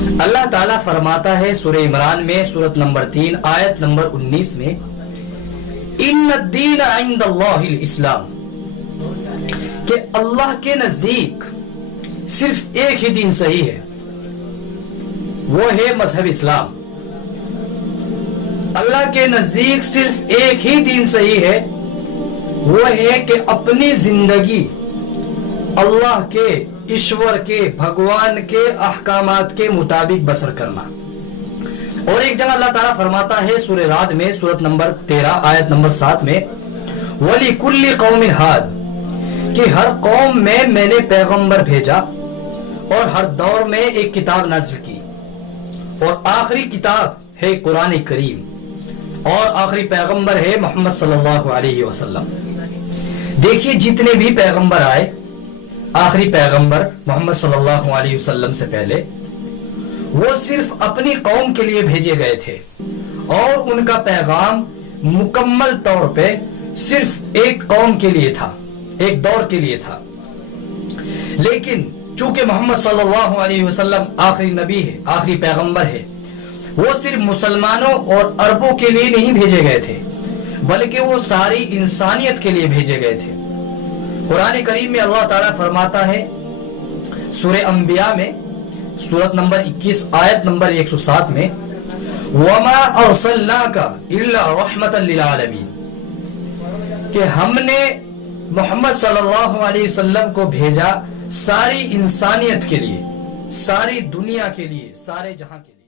اللہ تعالیٰ فرماتا ہے سورہ عمران میں سورت نمبر 3 آیت نمبر 19 میں ان الدین عند اللہ الاسلام، کہ اللہ کے نزدیک صرف ایک ہی دین صحیح ہے، وہ ہے مذہب اسلام۔ اللہ کے نزدیک صرف ایک ہی دین صحیح ہے، وہ ہے کہ اپنی زندگی اللہ کے، ایشور کے، بھگوان کے احکامات کے مطابق بسر کرنا۔ اور ایک جگہ اللہ تعالیٰ فرماتا ہے سورہ رعد میں سورت نمبر 13 آیت نمبر 7 میں وَلِكُلِّ قَوْمٍ هَادٍ، کہ ہر قوم میں میں نے پیغمبر بھیجا اور ہر دور میں ایک کتاب نازل کی، اور آخری کتاب ہے قرآن کریم، اور آخری پیغمبر ہے محمد صلی اللہ علیہ وسلم۔ دیکھیے جتنے بھی پیغمبر آئے، آخری پیغمبر محمد صلی اللہ علیہ وسلم سے پہلے، وہ صرف اپنی قوم کے لیے بھیجے گئے تھے، اور ان کا پیغام مکمل طور پہ صرف ایک قوم کے لیے تھا، ایک دور کے لیے تھا۔ لیکن چونکہ محمد صلی اللہ علیہ وسلم آخری نبی ہے، آخری پیغمبر ہے، وہ صرف مسلمانوں اور عربوں کے لیے نہیں بھیجے گئے تھے، بلکہ وہ ساری انسانیت کے لیے بھیجے گئے تھے۔ قرآن کریم میں اللہ تعالیٰ فرماتا ہے سورہ انبیاء میں سورت نمبر 21 آیت نمبر 107 میں وَمَا أَرْسَلْنَاكَ إِلَّا رَحْمَةً لِّلْعَالَمِينَ، کہ ہم نے محمد صلی اللہ علیہ وسلم کو بھیجا ساری انسانیت کے لیے، ساری دنیا کے لیے، سارے جہاں کے لیے۔